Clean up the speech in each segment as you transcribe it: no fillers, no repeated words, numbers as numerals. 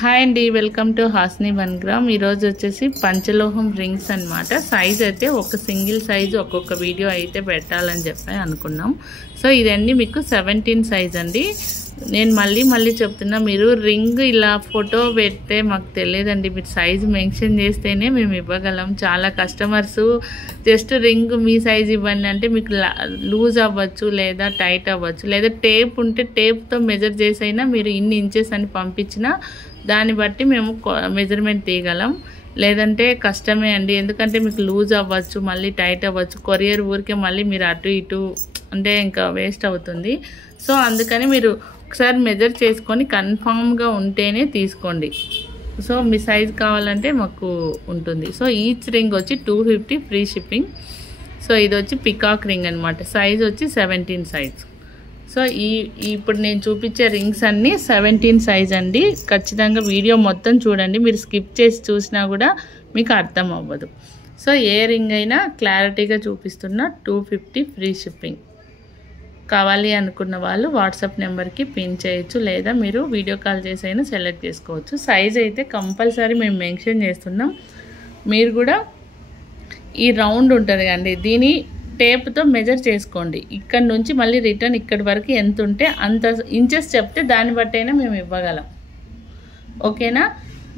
Hi అండి, welcome to Hasni 1 gram. ఈరోజు వచ్చేసి పంచలోహం రింగ్స్ అనమాట. సైజ్ అయితే ఒక సింగిల్ సైజు ఒక్కొక్క వీడియో అయితే పెట్టాలని చెప్పి అనుకున్నాం. సో ఇదన్నీ మీకు 17 సైజ్ అండి. నేను మళ్ళీ చెప్తున్నా, మీరు రింగ్ ఇలా ఫోటో పెడితే మాకు తెలియదండి. మీరు సైజు మెన్షన్ చేస్తేనే మేము ఇవ్వగలం. చాలా కస్టమర్స్ జస్ట్ రింగ్ మీ సైజు ఇవ్వండి అంటే మీకు లూజ్ అవ్వచ్చు, లేదా టైట్ అవ్వచ్చు, లేదా టేప్ ఉంటే టేప్తో మెజర్ చేసైనా మీరు ఇన్ని ఇంచెస్ అని పంపించినా దాన్ని బట్టి మేము మెజర్మెంట్ తీయగలం. లేదంటే కష్టమే అండి, ఎందుకంటే మీకు లూజ్ అవ్వచ్చు, మళ్ళీ టైట్ అవ్వచ్చు. కొరియర్ ఊరికే మళ్ళీ మీరు అటు ఇటు అంటే ఇంకా వేస్ట్ అవుతుంది. సో అందుకని మీరు ఒకసారి మెజర్ చేసుకొని కన్ఫామ్గా ఉంటేనే తీసుకోండి. సో మీ సైజ్ కావాలంటే మాకు ఉంటుంది. సో ఈచ్ రింగ్ వచ్చి 250 ఫ్రీ షిప్పింగ్. సో ఇది వచ్చి పికాక్ రింగ్ అనమాట. సైజ్ వచ్చి 17 సైజ్. సో ఇప్పుడు నేను చూపించే రింగ్స్ అన్నీ 17 సైజ్ అండి. ఖచ్చితంగా వీడియో మొత్తం చూడండి. మీరు స్కిప్ చేసి చూసినా కూడా మీకు అర్థం అవ్వదు. సో ఏ రింగ్ అయినా క్లారిటీగా చూపిస్తున్నా. 250 ఫ్రీ షిప్పింగ్. కావాలి అనుకున్న వాళ్ళు వాట్సాప్ నెంబర్కి పిన్ చేయొచ్చు, లేదా మీరు వీడియో కాల్ చేసి అయినా సెలెక్ట్ చేసుకోవచ్చు. సైజ్ అయితే కంపల్సరీ మేము మెన్షన్ చేస్తున్నాం. మీరు కూడా ఈ రౌండ్ ఉంటుంది అండి, దీని టేప్తో మెజర్ చేసుకోండి. ఇక్కడ నుంచి మళ్ళీ రిటర్న్ ఇక్కడి వరకు ఎంత ఉంటే అంత ఇంచెస్ చెప్తే దాన్ని బట్టైనా మేము ఇవ్వగలం. ఓకేనా?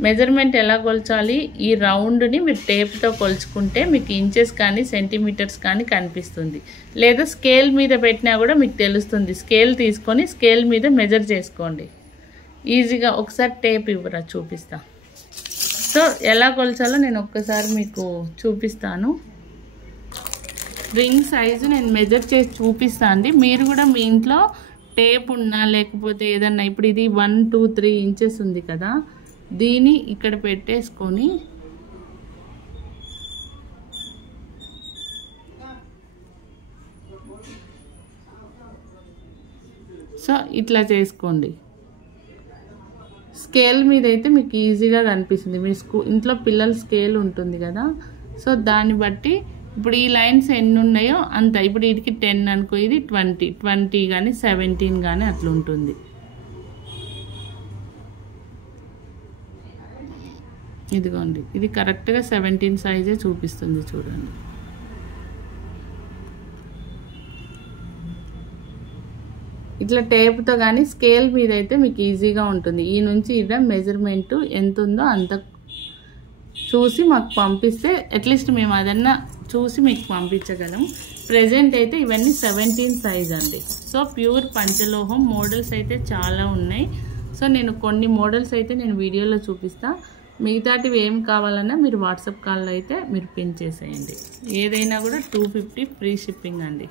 మెజర్మెంట్ ఎలా కొలచాలి? ఈ రౌండ్ని మీరు టేప్తో కొలుచుకుంటే మీకు ఇంచెస్ కానీ సెంటీమీటర్స్ కానీ కనిపిస్తుంది. లేదా స్కేల్ మీద పెట్టినా కూడా మీకు తెలుస్తుంది. స్కేల్ తీసుకొని స్కేల్ మీద మెజర్ చేసుకోండి ఈజీగా. ఒకసారి టేప్ ఇవ్వరా చూపిస్తా. సో ఎలా కొలచాలో నేను ఒక్కసారి మీకు చూపిస్తాను. రింగ్ సైజు నేను మెజర్ చేసి చూపిస్తాను అండి. మీరు కూడా మీ ఇంట్లో టేప్ ఉన్నా లేకపోతే ఏదన్నా, ఇప్పుడు ఇది 1, 2, 3 ఇంచెస్ ఉంది కదా, దీన్ని ఇక్కడ పెట్టేసుకొని సో ఇట్లా చేసుకోండి. స్కేల్ మీద అయితే మీకు ఈజీగా కనిపిస్తుంది. మీ ఇంట్లో పిల్లల స్కేల్ ఉంటుంది కదా, సో దాన్ని బట్టి ఇప్పుడు ఈ లైన్స్ ఎన్ని ఉన్నాయో అంత. ఇప్పుడు వీటికి 10 అనుకో, ఇది 20 కానీ 17 కానీ అట్లా ఉంటుంది. ఇదిగోండి, ఇది కరెక్ట్గా 17 సైజే చూపిస్తుంది చూడండి. ఇట్లా టేప్తో కానీ స్కేల్ మీద అయితే మీకు ఈజీగా ఉంటుంది. ఈ నుంచి ఇలా మెజర్మెంటు ఎంత ఉందో అంత చూసి మాకు పంపిస్తే అట్లీస్ట్ మేము అదన్నా చూసి మీకు పంపించగలం. ప్రెజెంట్ అయితే ఇవన్నీ 17 సైజ్ అండి. సో ప్యూర్ పంచలోహం మోడల్స్ అయితే చాలా ఉన్నాయి. సో నేను కొన్ని మోడల్స్ అయితే నేను వీడియోలో చూపిస్తాను. మిగతాటివి ఏం కావాలన్నా మీరు వాట్సాప్ కాల్లో అయితే మీరు పిన్ చేసేయండి. ఏదైనా కూడా 250 ఫ్రీ షిప్పింగ్ అండి.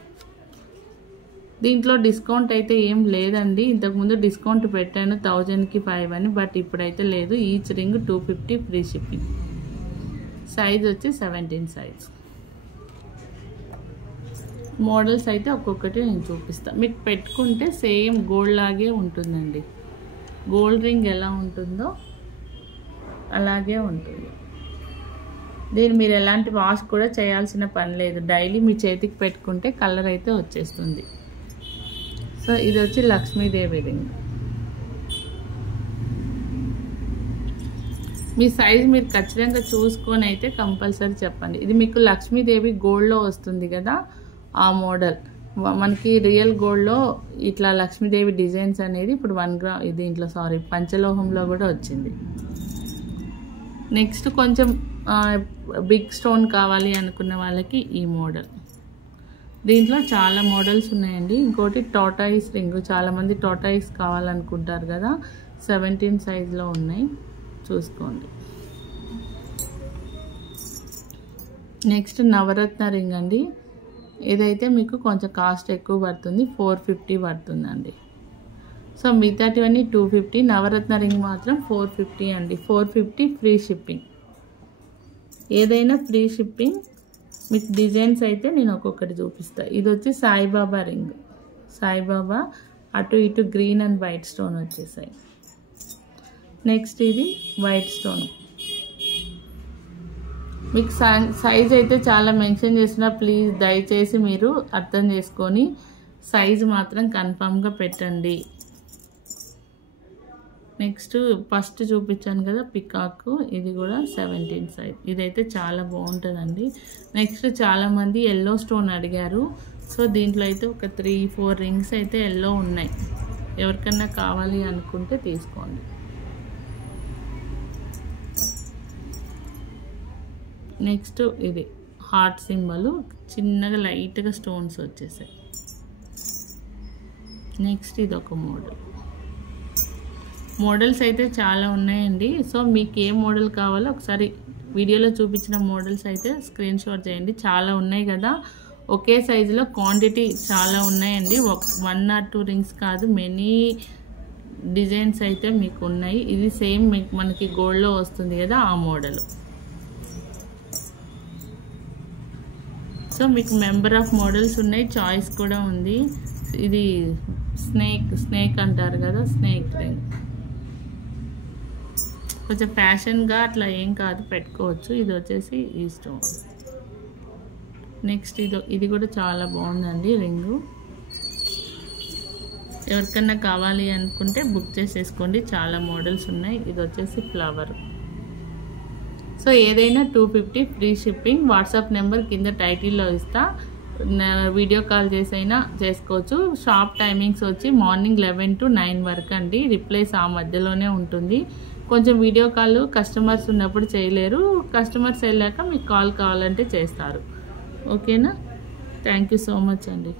దీంట్లో డిస్కౌంట్ అయితే ఏం లేదండి. ఇంతకుముందు డిస్కౌంట్ పెట్టాను 1000కి 5 అని, బట్ ఇప్పుడైతే లేదు. Each ring 250 free shipping. Size వచ్చి 17 సైజ్. మోడల్స్ అయితే ఒక్కొక్కటి నేను చూపిస్తాను. మీకు పెట్టుకుంటే సేమ్ గోల్డ్ లాగే ఉంటుందండి. గోల్డ్ రింగ్ ఎలా ఉంటుందో అలాగే ఉంటుంది. దీన్ని మీరు ఎలాంటి వాష్ కూడా చేయాల్సిన పని లేదు. డైలీ మీ చేతికి పెట్టుకుంటే కలర్ అయితే వచ్చేస్తుంది. సో ఇది వచ్చి లక్ష్మీదేవి రింగ్. మీ సైజ్ మీరు ఖచ్చితంగా చూసుకొని అయితే కంపల్సరీ చెప్పండి. ఇది మీకు లక్ష్మీదేవి గోల్డ్లో వస్తుంది కదా, ఆ మోడల్. మనకి రియల్ గోల్డ్లో ఇట్లా లక్ష్మీదేవి డిజైన్స్ అనేది ఇప్పుడు 1 గ్రామ్ దీంట్లో పంచలోహంలో కూడా వచ్చింది. నెక్స్ట్ కొంచెం బిగ్ స్టోన్ కావాలి అనుకున్న వాళ్ళకి ఈ మోడల్. దీంట్లో చాలా మోడల్స్ ఉన్నాయండి. ఇంకోటి టాటాయిస్ రింగ్, చాలామంది టాటాయిస్ కావాలనుకుంటారు కదా, 17 సైజులో ఉన్నాయి, చూసుకోండి. నెక్స్ట్ నవరత్న రింగ్ అండి. ఇదైతే మీకు కొంచెం కాస్ట్ ఎక్కువ పడుతుంది, 450 పడుతుందండి. సో మిగతాటివన్నీ 250. నవరత్న రింగ్ మాత్రం 450 అండి. 450 ఫ్రీ షిప్పింగ్. ఏదైనా ఫ్రీ షిప్పింగ్. మీకు డిజైన్స్ అయితే నేను ఒక్కొక్కటి చూపిస్తాను. ఇది వచ్చి సాయిబాబా రింగ్. సాయిబాబా అటు ఇటు గ్రీన్ అండ్ వైట్ స్టోన్ వచ్చేసాయి. నెక్స్ట్ ఇది వైట్ స్టోన్. మీకు సైజ్ అయితే చాలా మెన్షన్ చేసిన, ప్లీజ్ దయచేసి మీరు అర్థం చేసుకొని సైజు మాత్రం కన్ఫామ్గా పెట్టండి. నెక్స్ట్ ఫస్ట్ చూపించాను కదా పికాక్, ఇది కూడా 17 సైజ్. ఇదైతే చాలా బాగుంటుందండి. నెక్స్ట్ చాలామంది ఎల్లో స్టోన్ అడిగారు. సో దీంట్లో అయితే ఒక 3-4 రింగ్స్ అయితే ఎల్లో ఉన్నాయి. ఎవరికన్నా కావాలి అనుకుంటే తీసుకోండి. నెక్స్ట్ ఇది హార్ట్ సింబల్, చిన్నగా లైట్గా స్టోన్స్ వచ్చేసాయి. నెక్స్ట్ ఇది ఒక మోడల్స్ అయితే చాలా ఉన్నాయండి. సో మీకు ఏ మోడల్ కావాలో ఒకసారి వీడియోలో చూపించిన మోడల్స్ అయితే స్క్రీన్ షాట్ చేయండి. చాలా ఉన్నాయి కదా, ఒకే సైజులో క్వాంటిటీ చాలా ఉన్నాయండి. 1 or 2 రింగ్స్ కాదు, మెనీ డిజైన్స్ అయితే మీకు ఉన్నాయి. ఇది సేమ్ మనకి గోల్డ్లో వస్తుంది కదా, ఆ మోడల్. సో మీకు మెంబర్ ఆఫ్ మోడల్స్ ఉన్నాయి, చాయిస్ కూడా ఉంది. ఇది స్నేక్ అంటారు కదా, స్నేక్ రింగ్ కొంచెం ఫ్యాషన్గా అట్లా ఏం కాదు, పెట్టుకోవచ్చు. ఇది వచ్చేసి ఈ స్టోన్. నెక్స్ట్ ఇది కూడా చాలా బాగుందండి రింగు. ఎవరికన్నా కావాలి అనుకుంటే బుక్ చేసేసుకోండి, చాలా మోడల్స్ ఉన్నాయి. ఇది వచ్చేసి ఫ్లవర్. సో ఏదైనా 250 ఫ్రీ షిప్పింగ్. వాట్సాప్ నెంబర్ కింద టైటిల్లో ఇస్తా, వీడియో కాల్ చేసైనా చేసుకోవచ్చు. షాప్ టైమింగ్స్ వచ్చి మార్నింగ్ 11 to 9 వరకు అండి. రిప్లైస్ ఆ మధ్యలోనే ఉంటుంది. కొంచెం వీడియో కాల్ కస్టమర్స్ ఉన్నప్పుడు చేయలేరు, కస్టమర్స్ వెళ్ళాక మీకు కాల్ కావాలంటే చేస్తారు. ఓకేనా? థ్యాంక్ యూ సో మచ్ అండి.